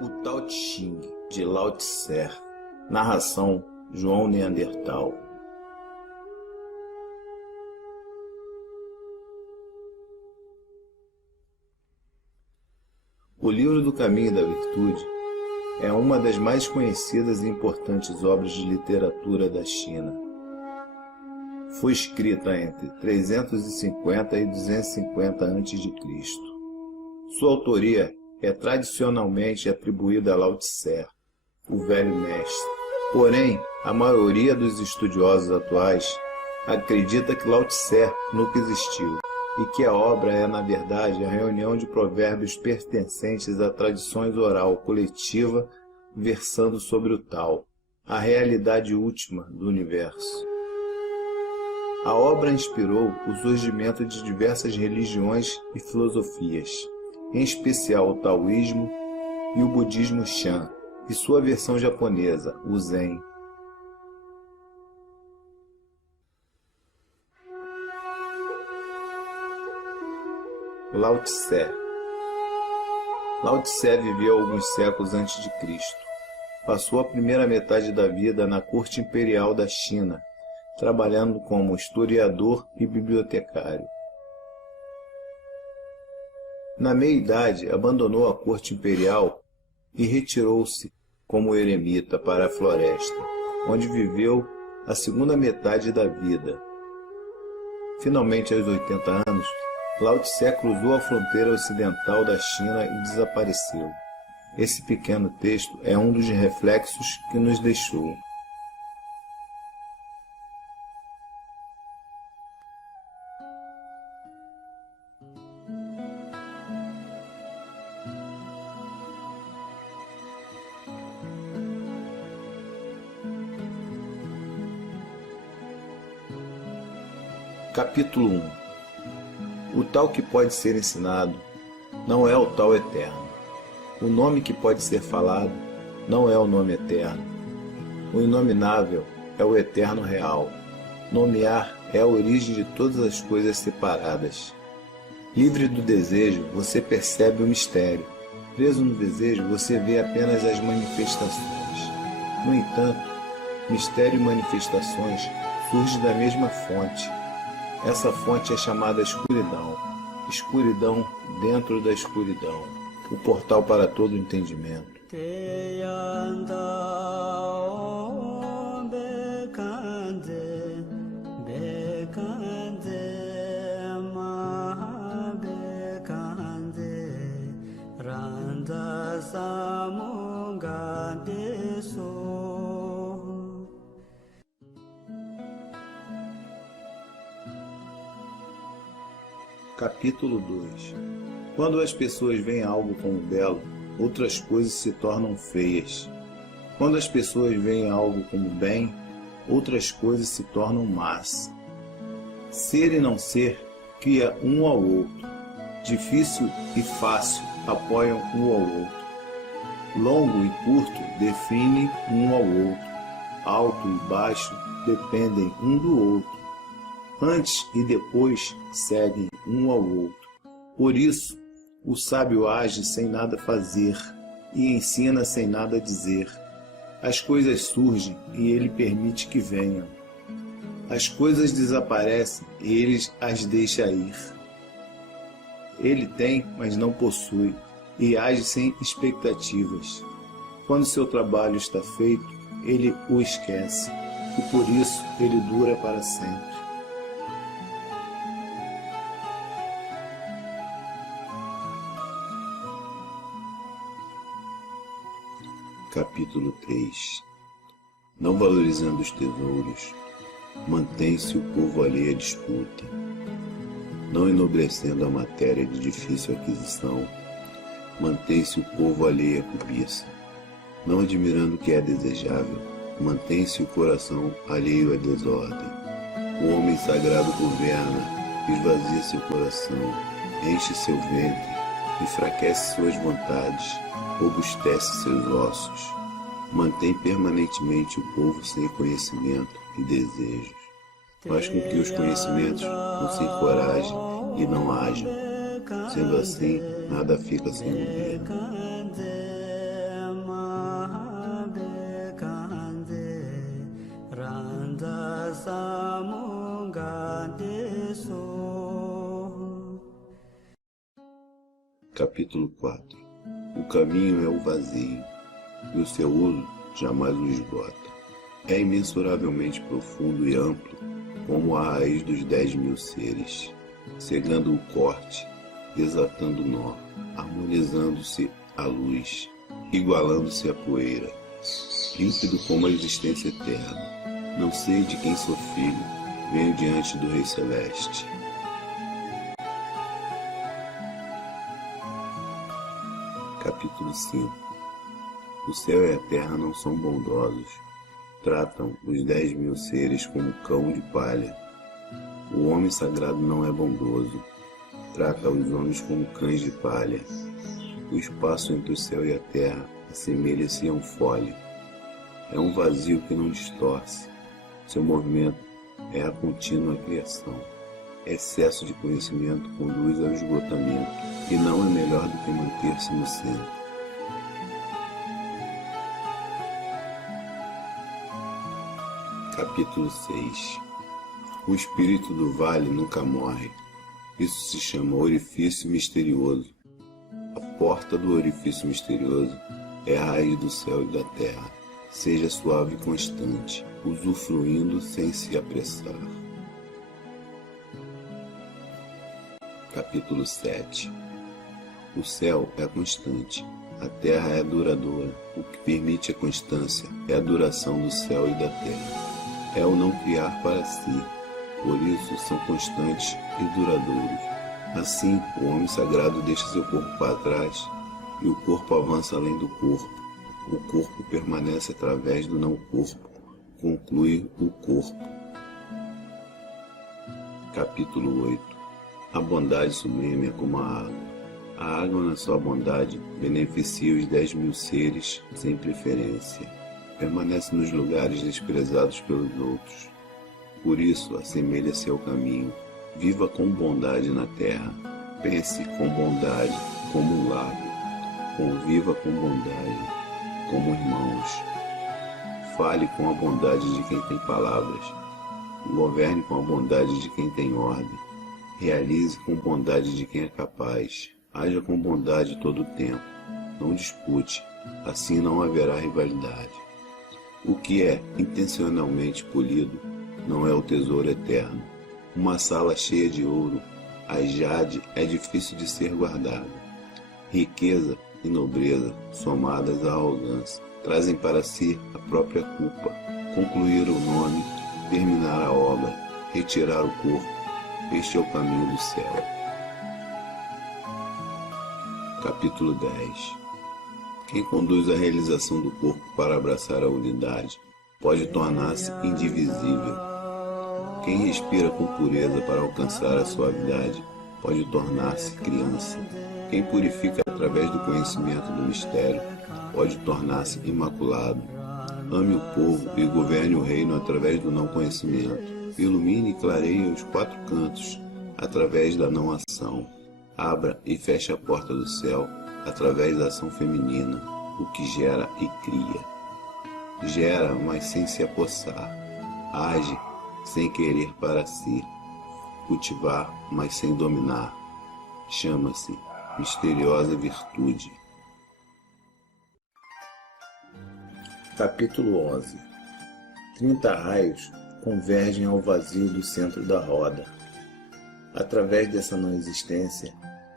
O Tao Te Ching, de Lao Tse. Narração: João Neandertal. O Livro do Caminho da Virtude é uma das mais conhecidas e importantes obras de literatura da China. Foi escrita entre 350 e 250 a.C. Sua autoria é tradicionalmente atribuída a Lao Tse, o velho mestre. Porém, a maioria dos estudiosos atuais acredita que Lao Tse nunca existiu e que a obra é, na verdade, a reunião de provérbios pertencentes à tradição oral coletiva versando sobre o Tao, a realidade última do universo. A obra inspirou o surgimento de diversas religiões e filosofias, em especial o taoísmo e o budismo Shan, e sua versão japonesa, o Zen. Lao Tse. Lao Tse viveu alguns séculos antes de Cristo. Passou a primeira metade da vida na corte imperial da China, trabalhando como historiador e bibliotecário. Na meia-idade, abandonou a corte imperial e retirou-se como eremita para a floresta, onde viveu a segunda metade da vida. Finalmente, aos 80 anos, Lao Tse cruzou a fronteira ocidental da China e desapareceu. Esse pequeno texto é um dos reflexos que nos deixou. Capítulo 1. O Tao que pode ser ensinado não é o Tao eterno. O nome que pode ser falado não é o nome eterno. O inominável é o eterno real. Nomear é a origem de todas as coisas separadas. Livre do desejo, você percebe o mistério. Preso no desejo, você vê apenas as manifestações. No entanto, mistério e manifestações surgem da mesma fonte. Essa fonte é chamada escuridão. Escuridão dentro da escuridão. O portal para todo entendimento. Capítulo 2. Quando as pessoas veem algo como belo, outras coisas se tornam feias. Quando as pessoas veem algo como bem, outras coisas se tornam más. Ser e não ser cria um ao outro. Difícil e fácil apoiam um ao outro. Longo e curto definem um ao outro. Alto e baixo dependem um do outro. Antes e depois seguem um ao outro. Por isso, o sábio age sem nada fazer e ensina sem nada dizer. As coisas surgem e ele permite que venham. As coisas desaparecem e ele as deixa ir. Ele tem, mas não possui, e age sem expectativas. Quando seu trabalho está feito, ele o esquece, e por isso ele dura para sempre. Capítulo 3. Não valorizando os tesouros, mantém-se o povo alheio à disputa. Não enobrecendo a matéria de difícil aquisição, mantém-se o povo alheio à cobiça. Não admirando o que é desejável, mantém-se o coração alheio à desordem. O homem sagrado governa, esvazia seu coração, enche seu ventre, enfraquece suas vontades, robustece seus ossos, mantém permanentemente o povo sem conhecimento e desejos, faz com que os conhecimentos não se encorajem e não hajam. Sendo assim, nada fica sem governo. Capítulo 4. O caminho é o vazio, e o seu uso jamais o esgota. É imensuravelmente profundo e amplo, como a raiz dos 10.000 seres, cegando o corte, desatando o nó, harmonizando-se a luz, igualando-se a poeira, límpido como a existência eterna. Não sei de quem sou filho, venho diante do Rei Celeste. Capítulo 5. O céu e a terra não são bondosos, tratam os 10.000 seres como cão de palha. O homem sagrado não é bondoso, trata os homens como cães de palha. O espaço entre o céu e a terra assemelha-se a um folho. É um vazio que não distorce. Seu movimento é a contínua criação. Excesso de conhecimento conduz ao esgotamento, e não é melhor do que manter-se no centro. Capítulo 6. O espírito do vale nunca morre. Isso se chama orifício misterioso. A porta do orifício misterioso é a raiz do céu e da terra. Seja suave e constante, usufruindo sem se apressar. Capítulo 7. O céu é constante, a terra é duradoura. O que permite a constância é a duração do céu e da terra. É o não criar para si, por isso são constantes e duradouros. Assim, o homem sagrado deixa seu corpo para trás, e o corpo avança além do corpo. O corpo permanece através do não-corpo, conclui o corpo. Capítulo 8. A bondade sublime é como a água. A água, na sua bondade, beneficia os 10.000 seres sem preferência. Permanece nos lugares desprezados pelos outros. Por isso, assemelha-se ao caminho. Viva com bondade na terra. Pense com bondade como um lago. Conviva com bondade como irmãos. Fale com a bondade de quem tem palavras. Governe com a bondade de quem tem ordem. Realize com bondade de quem é capaz. Haja com bondade todo o tempo. Não dispute, assim não haverá rivalidade. O que é intencionalmente polido não é o tesouro eterno. Uma sala cheia de ouro, a jade é difícil de ser guardada. Riqueza e nobreza, somadas à arrogância, trazem para si a própria culpa. Concluir o nome, terminar a obra, retirar o corpo. Este é o caminho do céu. Capítulo 10. Quem conduz a realização do corpo para abraçar a unidade pode tornar-se indivisível. Quem respira com pureza para alcançar a suavidade pode tornar-se criança. Quem purifica através do conhecimento do mistério pode tornar-se imaculado. Ame o povo e governe o reino através do não conhecimento. Ilumine e clareie os 4 cantos através da não ação. Abra e feche a porta do céu através da ação feminina, o que gera e cria. Gera, mas sem se apossar. Age sem querer para si. Cultivar, mas sem dominar. Chama-se misteriosa virtude. Capítulo 11. 30 raios convergem ao vazio do centro da roda. Através dessa não existência,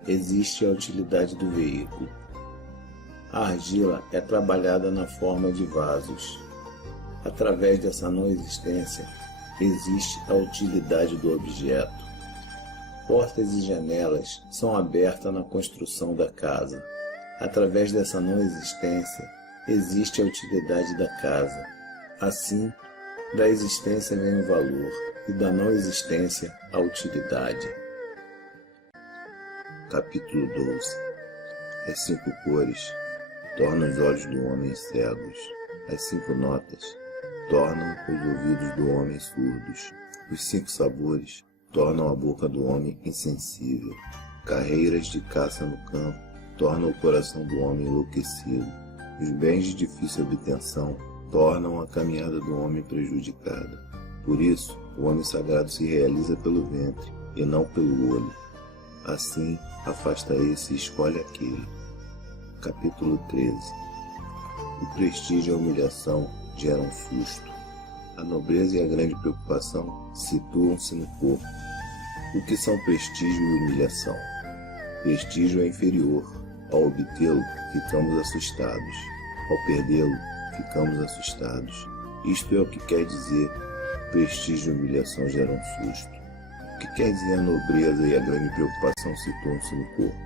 existe a utilidade do veículo. A argila é trabalhada na forma de vasos. Através dessa não existência, existe a utilidade do objeto. Portas e janelas são abertas na construção da casa. Através dessa não existência, existe a utilidade da casa. Assim, da existência vem o valor, e da não existência a utilidade. Capítulo 12. As 5 cores tornam os olhos do homem cegos. As 5 notas tornam os ouvidos do homem surdos. Os 5 sabores tornam a boca do homem insensível. Carreiras de caça no campo tornam o coração do homem enlouquecido. Os bens de difícil obtenção tornam a caminhada do homem prejudicada. Por isso, o homem sagrado se realiza pelo ventre e não pelo olho. Assim, afasta esse e escolhe aquele. Capítulo 13. O prestígio e a humilhação geram susto. A nobreza e a grande preocupação situam-se no corpo. O que são prestígio e humilhação? Prestígio é inferior. Ao obtê-lo, ficamos assustados. Ao perdê-lo, ficamos assustados. Isto é o que quer dizer: prestígio e humilhação geram susto. O que quer dizer a nobreza e a grande preocupação situam-se no corpo?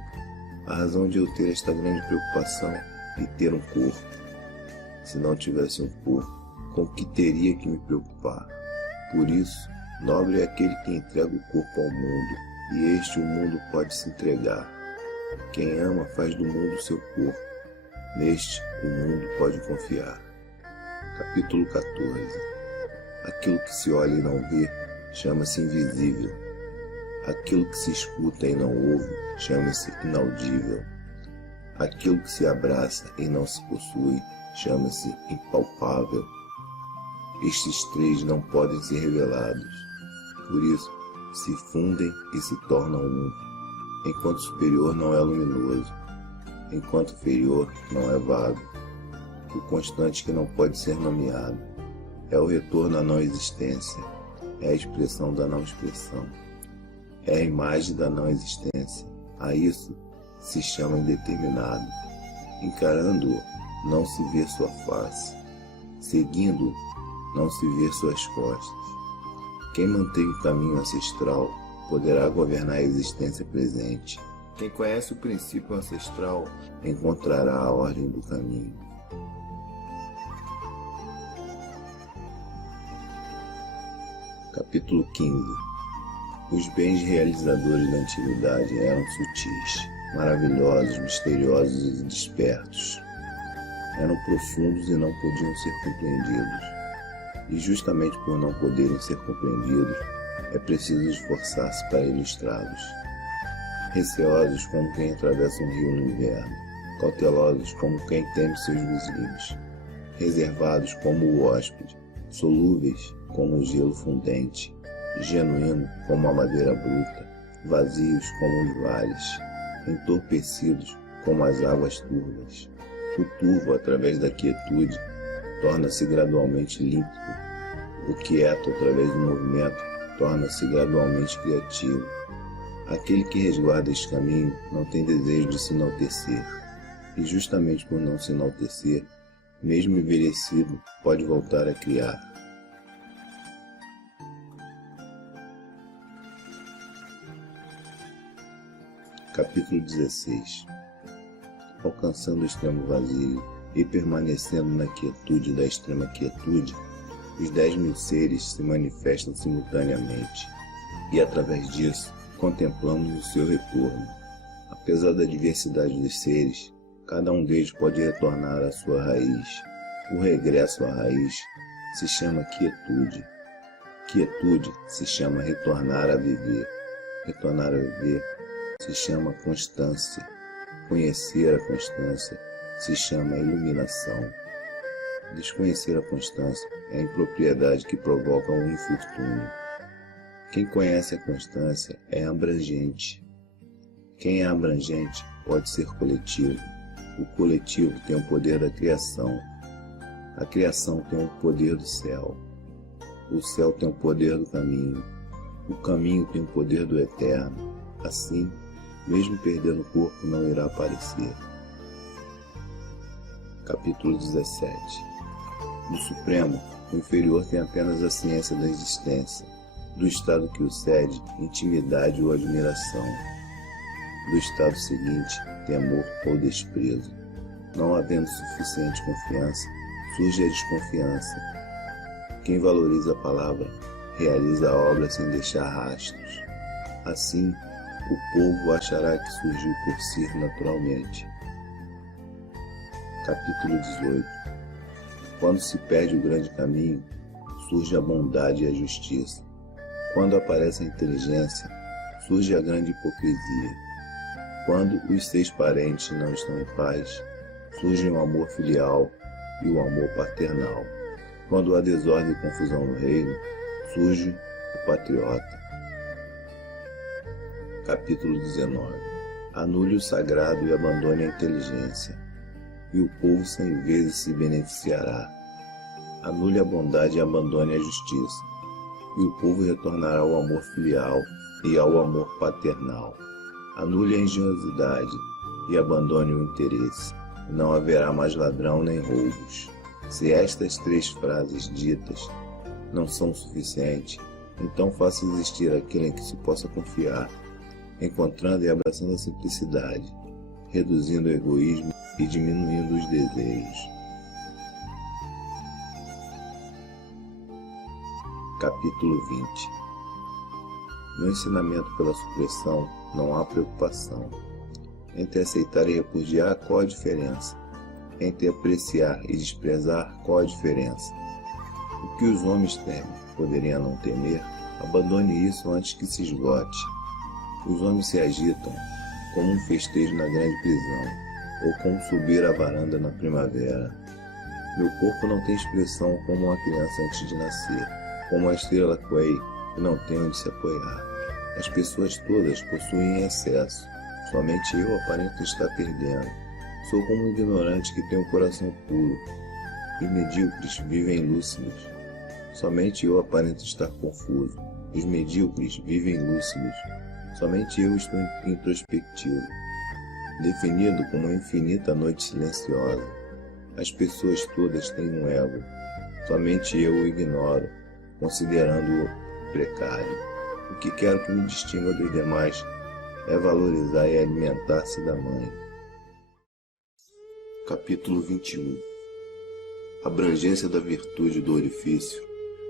A razão de eu ter esta grande preocupação e ter um corpo. Se não tivesse um corpo, com o que teria que me preocupar? Por isso, nobre é aquele que entrega o corpo ao mundo, e este o mundo pode se entregar. Quem ama faz do mundo seu corpo. Neste, o mundo pode confiar. Capítulo 14. Aquilo que se olha e não vê, chama-se invisível. Aquilo que se escuta e não ouve, chama-se inaudível. Aquilo que se abraça e não se possui, chama-se impalpável. Estes três não podem ser revelados. Por isso, se fundem e se tornam um. Enquanto superior não é luminoso, enquanto inferior não é vago. O constante que não pode ser nomeado é o retorno à não existência, é a expressão da não expressão, é a imagem da não existência. A isso se chama indeterminado. Encarando-o, não se vê sua face. Seguindo-o, não se vê suas costas. Quem mantém o caminho ancestral poderá governar a existência presente. Quem conhece o princípio ancestral encontrará a ordem do caminho. Capítulo 15. Os bens realizadores da antiguidade eram sutis, maravilhosos, misteriosos e despertos. Eram profundos e não podiam ser compreendidos. E justamente por não poderem ser compreendidos, é preciso esforçar-se para ilustrá-los. Receosos como quem atravessa um rio no inverno, cautelosos como quem teme seus vizinhos, reservados como o hóspede, solúveis como o gelo fundente, genuíno como a madeira bruta, vazios como os vales, entorpecidos como as águas turvas. O turvo, através da quietude, torna-se gradualmente límpido. O quieto, através do movimento, torna-se gradualmente criativo. Aquele que resguarda este caminho não tem desejo de se enaltecer, e justamente por não se enaltecer, mesmo envelhecido, pode voltar a criar. Capítulo 16. Alcançando o extremo vazio e permanecendo na quietude da extrema quietude, os 10.000 seres se manifestam simultaneamente, e através disso contemplamos o seu retorno. Apesar da diversidade dos seres, cada um deles pode retornar à sua raiz. O regresso à raiz se chama quietude. Quietude se chama retornar a viver. Retornar a viver se chama constância. Conhecer a constância se chama iluminação. Desconhecer a constância é a impropriedade que provoca um infortúnio. Quem conhece a constância é abrangente. Quem é abrangente pode ser coletivo. O coletivo tem o poder da criação. A criação tem o poder do céu. O céu tem o poder do caminho. O caminho tem o poder do eterno. Assim, mesmo perdendo o corpo, não irá aparecer. Capítulo 17. Do Supremo, o inferior tem apenas a ciência da existência. Do estado que o cede, intimidade ou admiração. Do estado seguinte, temor ou desprezo. Não havendo suficiente confiança, surge a desconfiança. Quem valoriza a palavra, realiza a obra sem deixar rastros. Assim, o povo achará que surgiu por si naturalmente. Capítulo 18. Quando se perde o grande caminho, surge a bondade e a justiça. Quando aparece a inteligência, surge a grande hipocrisia. Quando os 6 parentes não estão em paz, surge o amor filial e o amor paternal. Quando há desordem e confusão no reino, surge o patriota. Capítulo 19. Anule o sagrado e abandone a inteligência, e o povo 100 vezes se beneficiará. Anule a bondade e abandone a justiça, e o povo retornará ao amor filial e ao amor paternal. Anule a engenhosidade e abandone o interesse, e não haverá mais ladrão nem roubos. Se estas 3 frases ditas não são suficientes, então faça existir aquilo em que se possa confiar, encontrando e abraçando a simplicidade, reduzindo o egoísmo e diminuindo os desejos. Capítulo 20. No ensinamento pela supressão não há preocupação. Entre aceitar e repudiar, qual a diferença? Entre apreciar e desprezar, qual a diferença? O que os homens temem, poderiam não temer? Abandone isso antes que se esgote. Os homens se agitam como um festejo na grande prisão, ou como subir a varanda na primavera. Meu corpo não tem expressão como uma criança antes de nascer, como a estrela Quay, que não tem onde se apoiar. As pessoas todas possuem excesso, somente eu aparento estar perdendo. Sou como um ignorante que tem um coração puro. Os medíocres vivem lúcidos, somente eu aparento estar confuso. Os medíocres vivem lúcidos, somente eu estou introspectivo, definido como uma infinita noite silenciosa. As pessoas todas têm um ego, somente eu o ignoro, considerando-o precário. O que quero que me distinga dos demais é valorizar e alimentar-se da mãe. Capítulo 21. A abrangência da virtude do orifício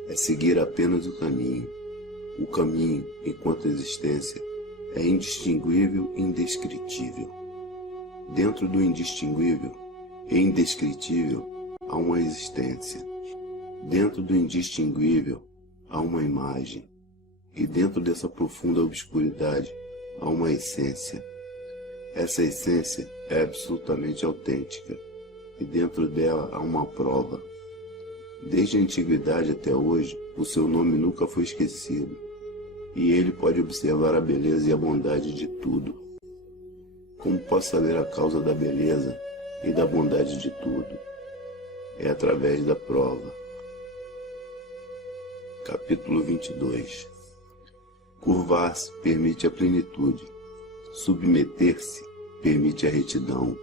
é seguir apenas o caminho. O caminho, enquanto existência, é indistinguível e indescritível. Dentro do indistinguível e indescritível há uma existência. Dentro do indistinguível há uma imagem. E dentro dessa profunda obscuridade há uma essência. Essa essência é absolutamente autêntica. E dentro dela há uma prova. Desde a antiguidade até hoje, o seu nome nunca foi esquecido. E ele pode observar a beleza e a bondade de tudo. Como posso saber a causa da beleza e da bondade de tudo? É através da prova. Capítulo 22. Curvar-se permite a plenitude. Submeter-se permite a retidão.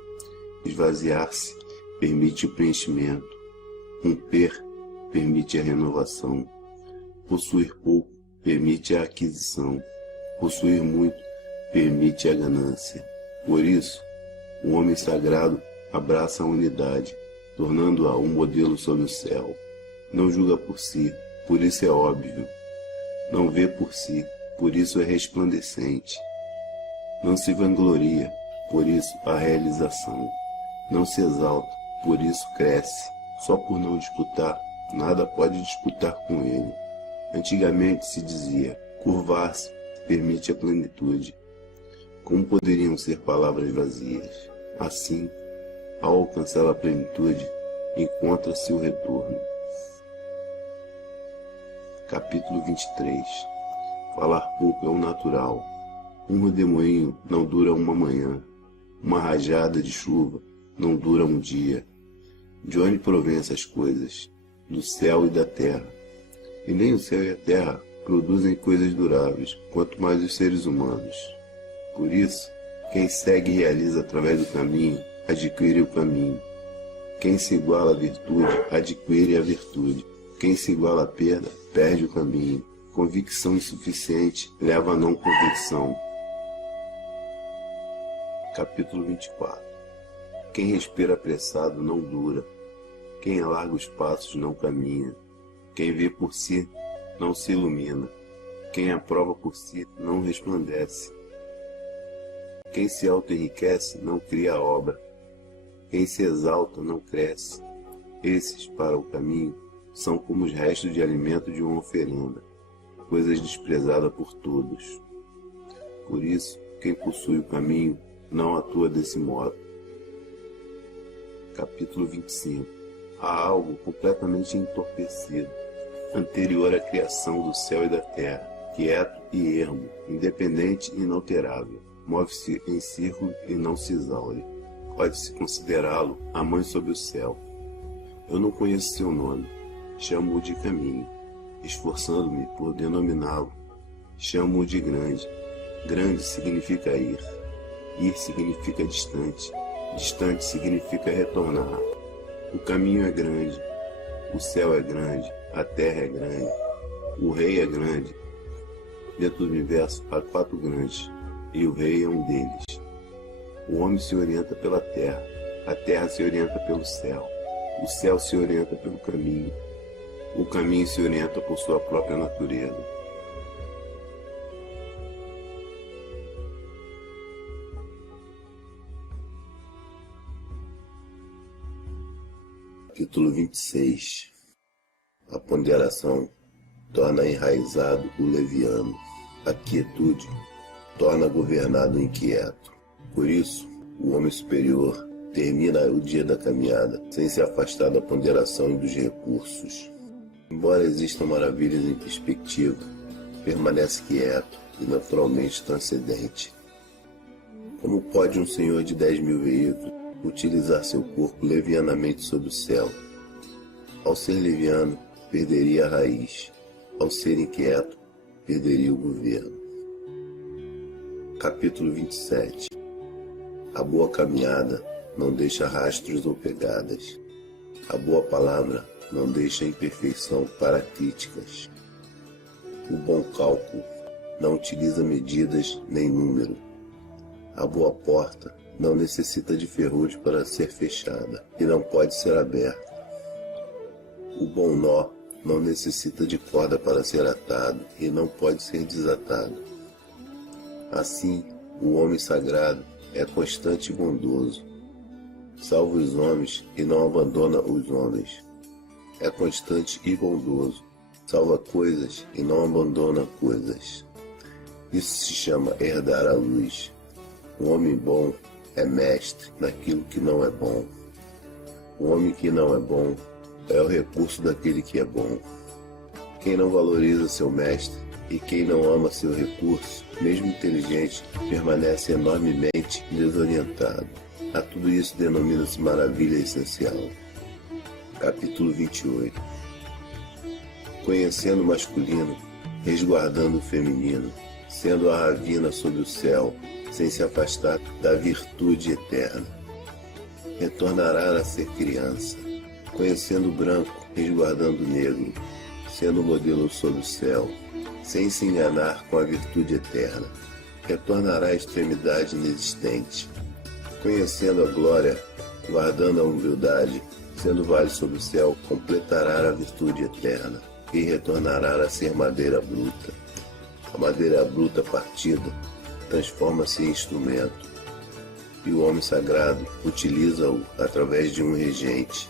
Esvaziar-se permite o preenchimento. Romper permite a renovação. Possuir pouco permite a aquisição. Possuir muito permite a ganância. Por isso, o homem sagrado abraça a unidade, tornando-a um modelo sob o céu. Não julga por si, por isso é óbvio. Não vê por si, por isso é resplandecente. Não se vangloria, por isso a realização. Não se exalta, por isso cresce. Só por não disputar, nada pode disputar com ele. Antigamente se dizia, curvar-se permite a plenitude. Como poderiam ser palavras vazias? Assim, ao alcançar a plenitude, encontra-se o retorno. Capítulo 23. Falar pouco é o natural. Um redemoinho não dura uma manhã. Uma rajada de chuva não dura um dia. De onde provém essas coisas? Do céu e da terra. E nem o céu e a terra produzem coisas duráveis, quanto mais os seres humanos. Por isso, quem segue e realiza através do caminho, adquire o caminho. Quem se iguala à virtude, adquire a virtude. Quem se iguala à perda, perde o caminho. Convicção insuficiente leva a não convicção. Capítulo 24. Quem respira apressado não dura. Quem alarga os passos não caminha. Quem vê por si não se ilumina. Quem aprova por si não resplandece. Quem se auto-enriquece não cria obra. Quem se exalta não cresce. Esses, para o caminho, são como os restos de alimento de uma oferenda, coisas desprezadas por todos. Por isso, quem possui o caminho não atua desse modo. Capítulo 25. Há algo completamente entorpecido, anterior à criação do céu e da terra, quieto e ermo, independente e inalterável. Move-se em círculo e não se exaure. Pode-se considerá-lo a mãe sob o céu. Eu não conheço seu nome, chamo-o de caminho, esforçando-me por denominá-lo. Chamo-o de grande. Grande significa ir. Ir significa distante. Distante significa retornar. O caminho é grande. O céu é grande. A terra é grande. O rei é grande. Dentro do universo há 4 grandes, e o rei é um deles. O homem se orienta pela terra. A terra se orienta pelo céu. O céu se orienta pelo caminho. O caminho se orienta por sua própria natureza. Capítulo 26. A ponderação torna enraizado o leviano. A quietude torna governado o inquieto. Por isso, o homem superior termina o dia da caminhada sem se afastar da ponderação e dos recursos. Embora existam maravilhas em perspectiva, permanece quieto e naturalmente transcendente. Como pode um senhor de 10.000 veículos utilizar seu corpo levianamente sob o céu? Ao ser leviano, perderia a raiz. Ao ser inquieto, perderia o governo. Capítulo 27. A boa caminhada não deixa rastros ou pegadas. A boa palavra não deixa imperfeição para críticas. O bom cálculo não utiliza medidas nem número. A boa porta não necessita de ferrugem para ser fechada e não pode ser aberta. O bom nó não necessita de corda para ser atado e não pode ser desatado. Assim, o homem sagrado é constante e bondoso. Salva os homens e não abandona os homens. É constante e bondoso. Salva coisas e não abandona coisas. Isso se chama herdar a luz. O homem bom é mestre naquilo que não é bom. O homem que não é bom é o recurso daquele que é bom. Quem não valoriza seu mestre e quem não ama seu recurso, mesmo inteligente, permanece enormemente desorientado. A tudo isso denomina-se maravilha essencial. Capítulo 28. Conhecendo o masculino, resguardando o feminino, sendo a ravina sob o céu, sem se afastar da virtude eterna. Retornará a ser criança, conhecendo o branco, resguardando o negro, sendo o modelo sob o céu, sem se enganar com a virtude eterna. Retornará à extremidade inexistente, conhecendo a glória, guardando a humildade, sendo vale sob o céu, completará a virtude eterna e retornará a ser madeira bruta. A madeira bruta partida transforma-se em instrumento, e o homem sagrado utiliza-o através de um regente.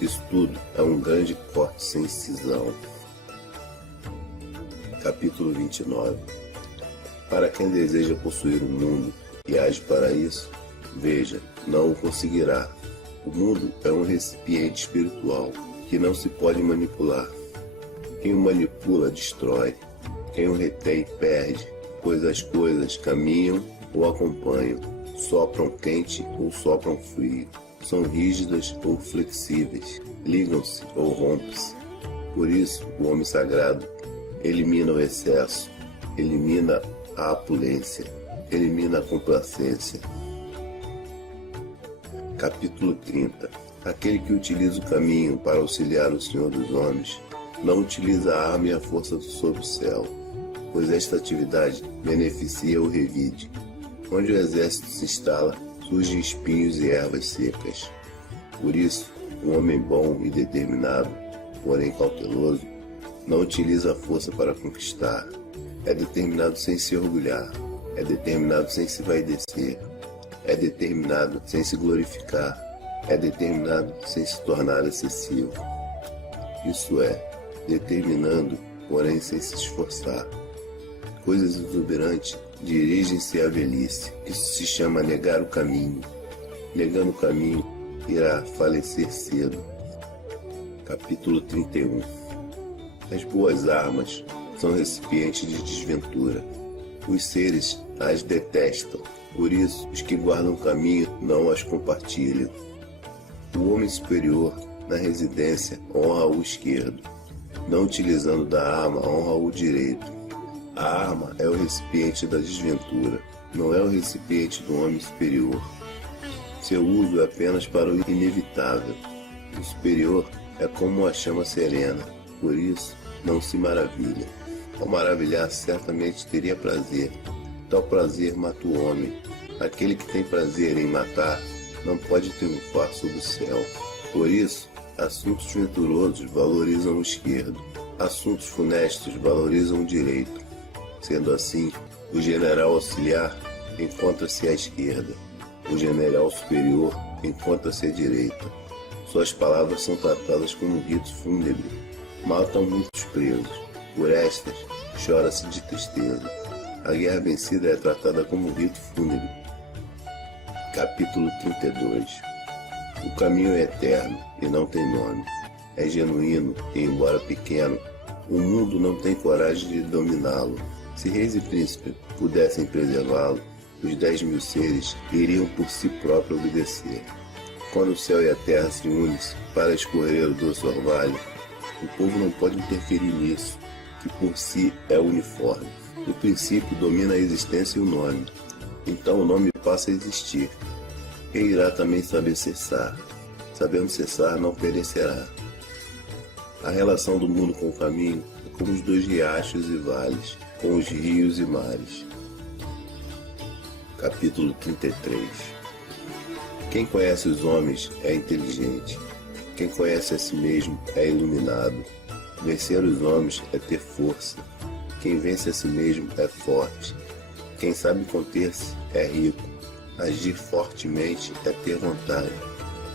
Isso tudo é um grande corte sem cisão. Capítulo 29. Para quem deseja possuir o mundo e age para isso, veja, não o conseguirá. O mundo é um recipiente espiritual que não se pode manipular. Quem o manipula destrói, quem o retém perde, pois as coisas caminham ou acompanham, sopram quente ou sopram frio, são rígidas ou flexíveis, ligam-se ou rompem-se. Por isso, o homem sagrado elimina o excesso, elimina a opulência, elimina a complacência. Capítulo 30. Aquele que utiliza o caminho para auxiliar o Senhor dos Homens, não utiliza a arma e a força sob o céu, pois esta atividade beneficia o revide. Onde o exército se instala, surgem espinhos e ervas secas. Por isso, um homem bom e determinado, porém cauteloso, não utiliza a força para conquistar. É determinado sem se orgulhar, é determinado sem se vaidecer, é determinado sem se glorificar, é determinado sem se tornar excessivo. Isso é, determinando, porém sem se esforçar. Coisas exuberantes dirigem-se à velhice. Isso se chama negar o caminho. Negando o caminho, irá falecer cedo. Capítulo 31. As boas armas são recipientes de desventura. Os seres as detestam, por isso os que guardam o caminho não as compartilham. O homem superior, na residência, honra o esquerdo, não utilizando da arma, honra o direito. A arma é o recipiente da desventura, não é o recipiente do homem superior. Seu uso é apenas para o inevitável. O superior é como uma chama serena, por isso não se maravilha. Ao maravilhar, certamente teria prazer. Tal prazer mata o homem. Aquele que tem prazer em matar não pode triunfar sob o céu. Por isso, assuntos venturosos valorizam o esquerdo, assuntos funestos valorizam o direito. Sendo assim, o general auxiliar encontra-se à esquerda, o general superior encontra-se à direita. Suas palavras são tratadas como um rito fúnebre, matam muitos presos, por estas chora-se de tristeza. A guerra vencida é tratada como um rito fúnebre. Capítulo 32. O caminho é eterno e não tem nome. É genuíno e, embora pequeno, o mundo não tem coragem de dominá-lo. Se reis e príncipes pudessem preservá-lo, os 10.000 seres iriam por si próprios obedecer. Quando o céu e a terra se unem para escorrer o doce orvalho, o povo não pode interferir nisso, que por si é uniforme. No princípio domina a existência e o nome, então o nome passa a existir. Quem irá também saber cessar? Sabendo cessar, não perecerá. A relação do mundo com o caminho é como os dois riachos e vales, com os rios e mares. Capítulo 33. Quem conhece os homens é inteligente. Quem conhece a si mesmo é iluminado. Vencer os homens é ter força. Quem vence a si mesmo é forte. Quem sabe conter-se é rico. Agir fortemente é ter vontade.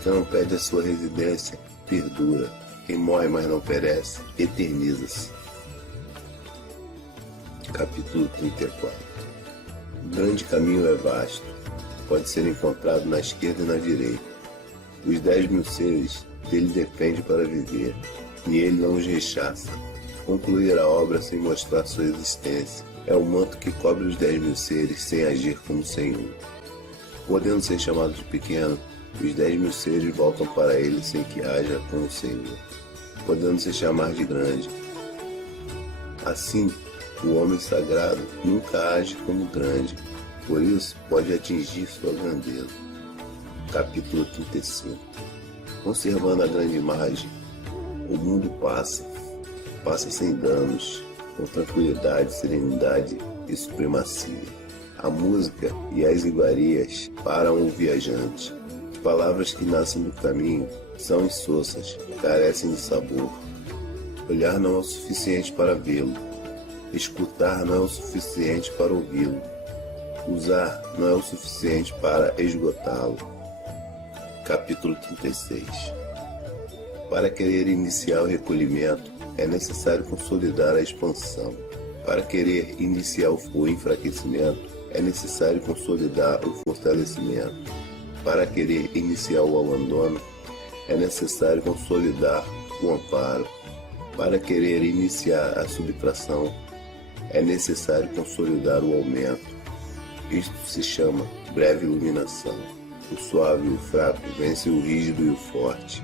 Quem não perde a sua residência, perdura. Quem morre, mas não perece, eterniza-se. Capítulo 34. O grande caminho é vasto. Pode ser encontrado na esquerda e na direita. Os 10.000 seres dele dependem para viver, e ele não os rechaça. Concluir a obra sem mostrar sua existência é o manto que cobre os 10.000 seres sem agir como Senhor. Podendo ser chamado de pequeno, os 10.000 seres voltam para ele sem que haja como Senhor. Podendo se chamar de grande. Assim, o homem sagrado nunca age como grande, por isso pode atingir sua grandeza. Capítulo 35. Conservando a grande imagem, o mundo passa sem danos, com tranquilidade, serenidade e supremacia. A música e as iguarias param o viajante. Palavras que nascem do caminho são insossas, carecem de sabor. Olhar não é o suficiente para vê-lo. Escutar não é o suficiente para ouvi-lo. Usar não é o suficiente para esgotá-lo. Capítulo 36. Para querer iniciar o recolhimento, é necessário consolidar a expansão. Para querer iniciar o enfraquecimento, é necessário consolidar o fortalecimento. Para querer iniciar o abandono, é necessário consolidar o amparo. Para querer iniciar a subtração, é necessário consolidar o aumento. Isto se chama breve iluminação. O suave e o fraco vence o rígido e o forte.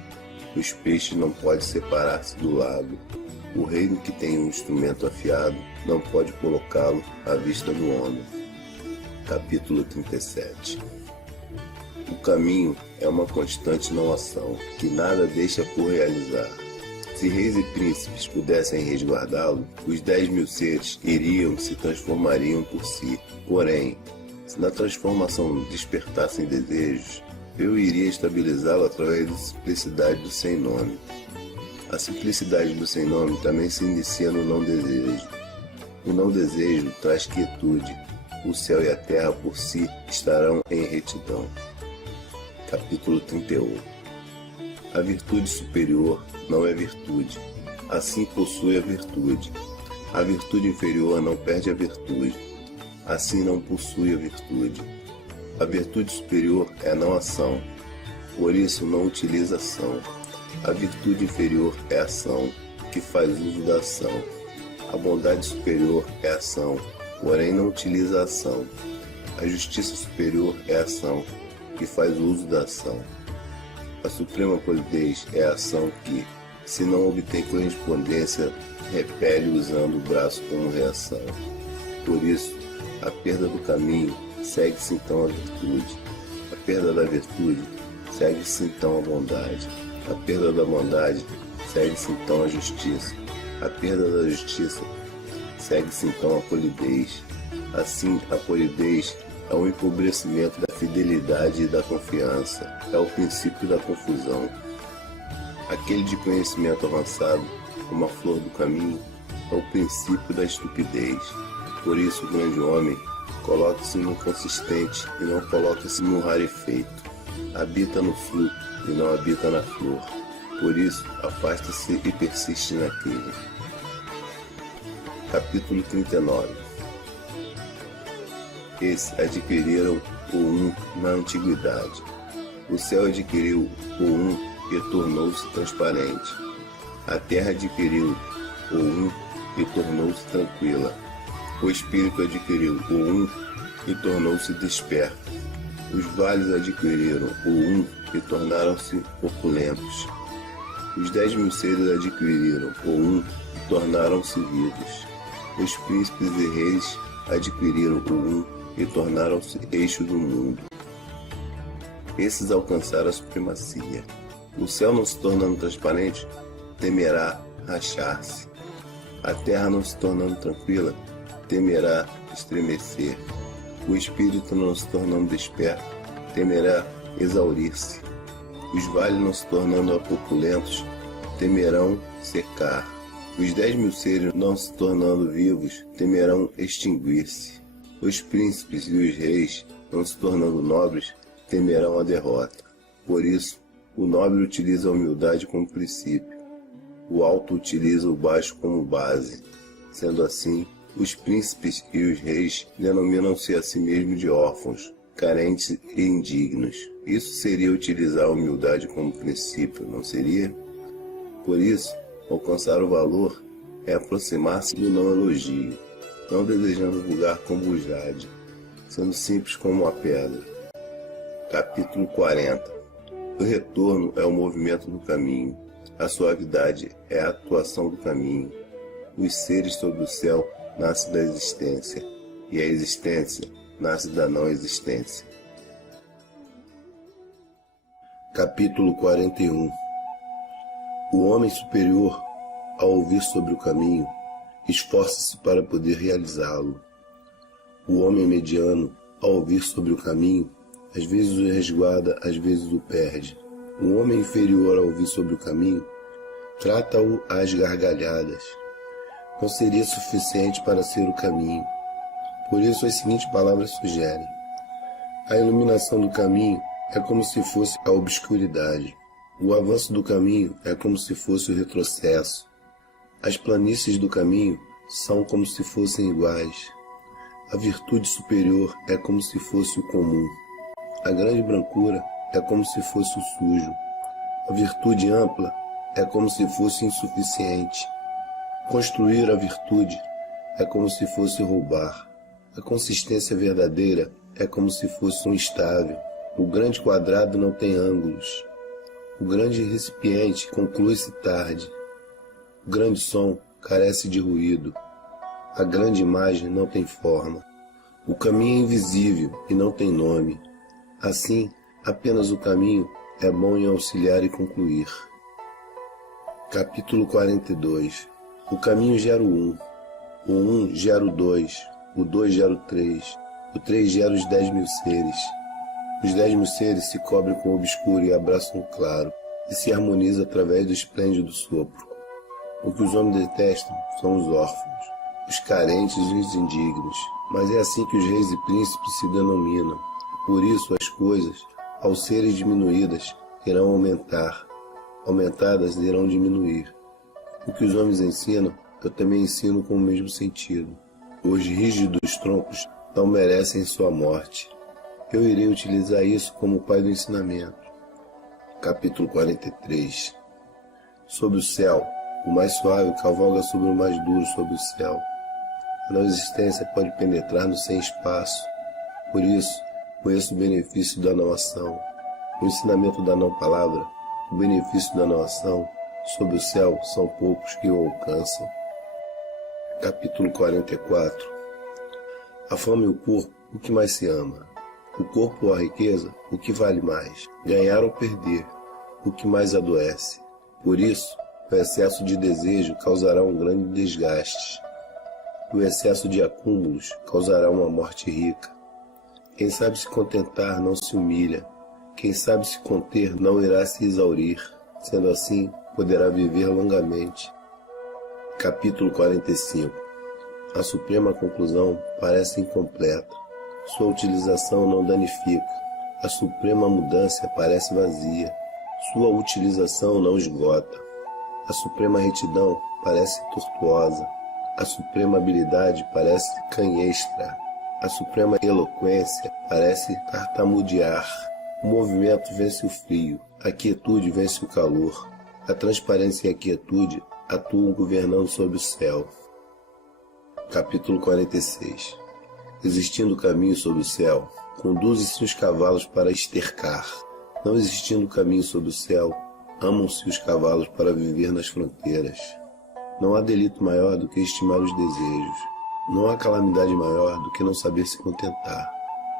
Os peixes não podem separar-se do lago. O reino que tem um instrumento afiado não pode colocá-lo à vista do homem. Capítulo 37. O caminho é uma constante não ação, que nada deixa por realizar. Se reis e príncipes pudessem resguardá-lo, os 10.000 seres se transformariam por si. Porém, se na transformação despertassem desejos, eu iria estabilizá-lo através da simplicidade do sem nome. A simplicidade do sem nome também se inicia no não desejo. O não desejo traz quietude. O céu e a terra por si estarão em retidão. Capítulo 31. A virtude superior não é virtude, assim possui a virtude. A virtude inferior não perde a virtude, assim não possui a virtude. A virtude superior é não ação, por isso não utiliza ação. A virtude inferior é ação, que faz uso da ação. A bondade superior é ação, porém não utiliza a ação. A justiça superior é ação, que faz uso da ação. A suprema polidez é a ação que, se não obtém correspondência, repele usando o braço como reação. Por isso, a perda do caminho segue-se então a virtude. A perda da virtude segue-se então a bondade. A perda da bondade segue-se então a justiça. A perda da justiça segue-se então a polidez. Assim, a polidez é o empobrecimento da fidelidade e da confiança. É o princípio da confusão. Aquele de conhecimento avançado, como a flor do caminho, é o princípio da estupidez. Por isso, o grande homem coloca-se no consistente e não coloca-se no rarefeito. Habita no fruto e não habita na flor. Por isso, afasta-se e persiste naquele. Capítulo 39. Esses adquiriram o um na antiguidade. O céu adquiriu o um e tornou-se transparente. A terra adquiriu o um e tornou-se tranquila. O espírito adquiriu o um e tornou-se desperto. Os vales adquiriram o um e tornaram-se opulentos. Os 10.000 seres adquiriram o um e tornaram-se vivos. Os príncipes e reis adquiriram o um e tornaram-se eixo do mundo. Esses alcançaram a supremacia. O céu não se tornando transparente, temerá rachar-se. A terra não se tornando tranquila, temerá estremecer. O espírito não se tornando desperto, temerá exaurir-se. Os vales não se tornando opulentos, temerão secar. Os 10.000 seres não se tornando vivos, temerão extinguir-se. Os príncipes e os reis não se tornando nobres, temerão a derrota. Por isso, o nobre utiliza a humildade como princípio. O alto utiliza o baixo como base. Sendo assim, os príncipes e os reis denominam-se a si mesmos de órfãos, carentes e indignos. Isso seria utilizar a humildade como princípio, não seria? Por isso, alcançar o valor é aproximar-se do não elogio, não desejando vulgar como o jade, sendo simples como a pedra. Capítulo 40. O retorno é o movimento do caminho. A suavidade é a atuação do caminho. Os seres sob o céu nascem da existência, e a existência nasce da não existência. Capítulo 41. O homem superior, ao ouvir sobre o caminho, esforça-se para poder realizá-lo. O homem mediano, ao ouvir sobre o caminho, às vezes o resguarda, às vezes o perde. O homem inferior, ao ouvir sobre o caminho, trata-o às gargalhadas. Não seria suficiente para ser o caminho. Por isso as seguintes palavras sugerem: a iluminação do caminho é como se fosse a obscuridade. O avanço do caminho é como se fosse o retrocesso. As planícies do caminho são como se fossem iguais. A virtude superior é como se fosse o comum. A grande brancura é como se fosse o sujo. A virtude ampla é como se fosse insuficiente. Construir a virtude é como se fosse roubar. A consistência verdadeira é como se fosse um estável. O grande quadrado não tem ângulos. O grande recipiente conclui-se tarde. O grande som carece de ruído. A grande imagem não tem forma. O caminho é invisível e não tem nome. Assim, apenas o caminho é bom em auxiliar e concluir. Capítulo 42. O caminho gera o 1. O 1 gera o 2. O 2 gera o 3. O 3 gera os 10.000 seres. Os 10.000 seres se cobrem com o obscuro e abraçam o claro, e se harmoniza através do esplêndido sopro. O que os homens detestam são os órfãos, os carentes e os indignos. Mas é assim que os reis e príncipes se denominam. Por isso as coisas, ao serem diminuídas, irão aumentar. Aumentadas irão diminuir. O que os homens ensinam, eu também ensino com o mesmo sentido. Os rígidos troncos não merecem sua morte. Eu irei utilizar isso como pai do ensinamento. Capítulo 43. Sob o céu, O mais suave cavalga sobre o mais duro sob o céu. A não existência pode penetrar no sem espaço. Por isso, conheço o benefício da não ação. O ensinamento da não palavra, o benefício da não ação, sob o céu são poucos que o alcançam. Capítulo 44. A fome e o corpo, o que mais se ama? O corpo ou a riqueza, o que vale mais? Ganhar ou perder, o que mais adoece? Por isso, o excesso de desejo causará um grande desgaste. O excesso de acúmulos causará uma morte rica. Quem sabe se contentar não se humilha. Quem sabe se conter não irá se exaurir. Sendo assim, poderá viver longamente. Capítulo 45. A suprema conclusão parece incompleta. Sua utilização não danifica. A suprema mudança parece vazia. Sua utilização não esgota. A suprema retidão parece tortuosa. A suprema habilidade parece canhestra. A suprema eloquência parece tartamudear. O movimento vence o frio. A quietude vence o calor. A transparência e a quietude atuam governando sob o céu. Capítulo 46. Existindo caminho sob o céu, conduzem-se os cavalos para estercar. Não existindo caminho sob o céu, amam-se os cavalos para viver nas fronteiras. Não há delito maior do que estimar os desejos. Não há calamidade maior do que não saber se contentar.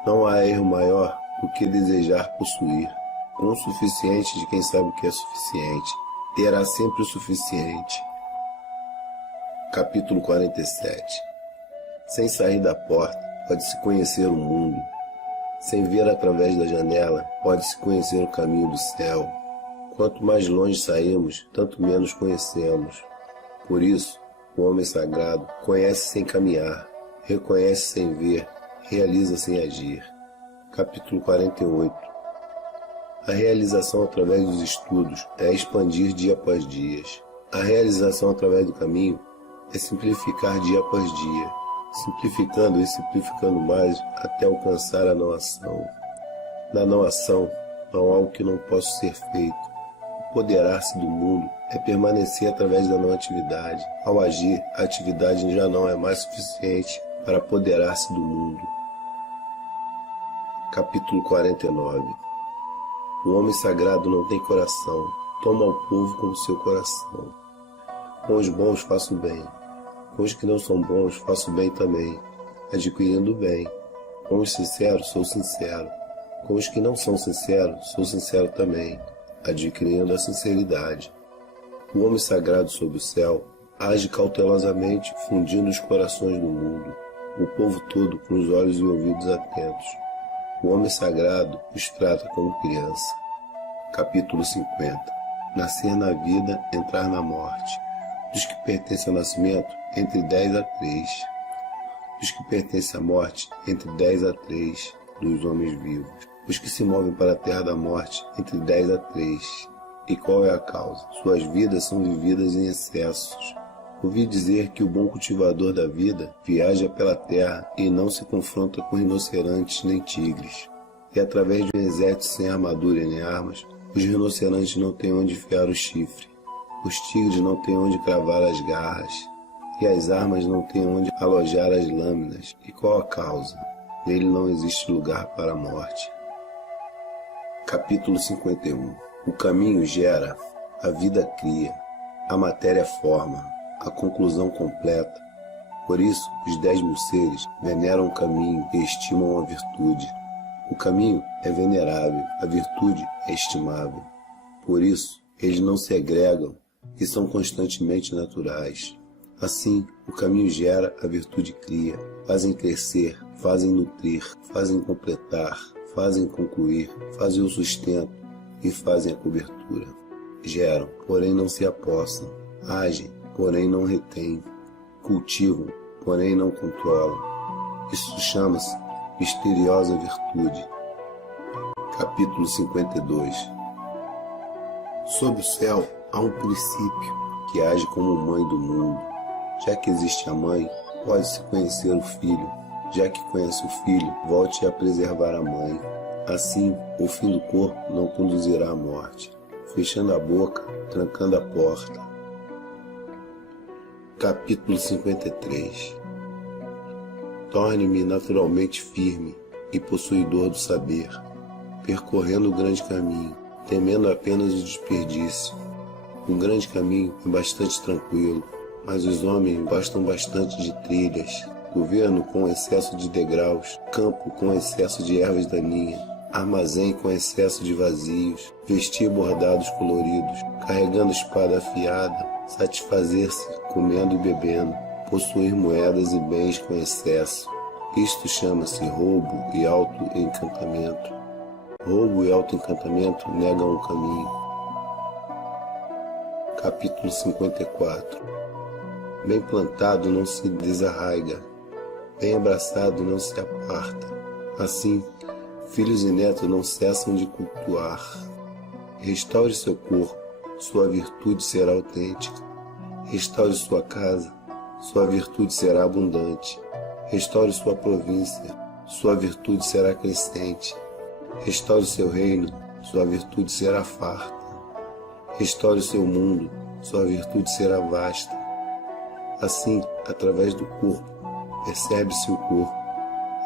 Não há erro maior do que desejar possuir. Com o suficiente de quem sabe o que é suficiente, terá sempre o suficiente. Capítulo 47. Sem sair da porta, pode-se conhecer o mundo. Sem ver através da janela, pode-se conhecer o caminho do céu. Quanto mais longe saímos, tanto menos conhecemos. Por isso, o homem sagrado conhece sem caminhar, reconhece sem ver, realiza sem agir. Capítulo 48. A realização através dos estudos é expandir dia após dia. A realização através do caminho é simplificar dia após dia, simplificando e simplificando mais até alcançar a não ação. Na não ação, não há o que não possa ser feito. Apoderar-se do mundo é permanecer através da não atividade. Ao agir, a atividade já não é mais suficiente para apoderar-se do mundo. Capítulo 49. O homem sagrado não tem coração, toma o povo como seu coração. Com os bons faço bem, com os que não são bons faço bem também, adquirindo o bem. Com os sinceros sou sincero, com os que não são sinceros sou sincero também, adquirindo a sinceridade. O homem sagrado sob o céu age cautelosamente, fundindo os corações do mundo, o povo todo com os olhos e ouvidos atentos. O homem sagrado os trata como criança. Capítulo 50. Nascer na vida, entrar na morte. Dos que pertencem ao nascimento, entre 10 a 3. Dos que pertencem à morte, entre 10 a 3 dos homens vivos. Os que se movem para a terra da morte, entre 10 a 3. E qual é a causa? Suas vidas são vividas em excessos. Ouvi dizer que o bom cultivador da vida viaja pela terra e não se confronta com rinocerontes nem tigres. E através de um exército sem armadura nem armas, os rinocerontes não têm onde enfiar o chifre. Os tigres não têm onde cravar as garras. E as armas não têm onde alojar as lâminas. E qual a causa? Nele não existe lugar para a morte. Capítulo 51. O caminho gera, a vida cria, a matéria forma, a conclusão completa. Por isso, os 10.000 seres veneram o caminho e estimam a virtude. O caminho é venerável, a virtude é estimável. Por isso, eles não se agregam e são constantemente naturais. Assim, o caminho gera, a virtude cria, fazem crescer, fazem nutrir, fazem completar, fazem concluir, fazem o sustento e fazem a cobertura. Geram, porém não se apossam, agem, porém não retêm, cultivam, porém não controlam. Isso chama-se misteriosa virtude. Capítulo 52. Sob o céu há um princípio que age como mãe do mundo. Já que existe a mãe, pode-se conhecer o filho. Já que conhece o filho, volte a preservar a mãe. Assim, o fim do corpo não conduzirá à morte, fechando a boca, trancando a porta. Capítulo 53. Torne-me naturalmente firme e possuidor do saber, percorrendo o grande caminho, temendo apenas o desperdício. O grande caminho é bastante tranquilo, mas os homens gostam bastante de trilhas, governo com excesso de degraus, campo com excesso de ervas daninhas, armazém com excesso de vazios, vestir bordados coloridos, carregando espada afiada, satisfazer-se comendo e bebendo, possuir moedas e bens com excesso. Isto chama-se roubo e auto-encantamento. Roubo e auto-encantamento negam o caminho. Capítulo 54. Bem plantado não se desarraiga, bem abraçado não se aparta. Assim, filhos e netos não cessam de cultuar. Restaure seu corpo, sua virtude será autêntica. Restaure sua casa, sua virtude será abundante. Restaure sua província, sua virtude será crescente. Restaure seu reino, sua virtude será farta. Restaure seu mundo, sua virtude será vasta. Assim, através do corpo, percebe-se o corpo.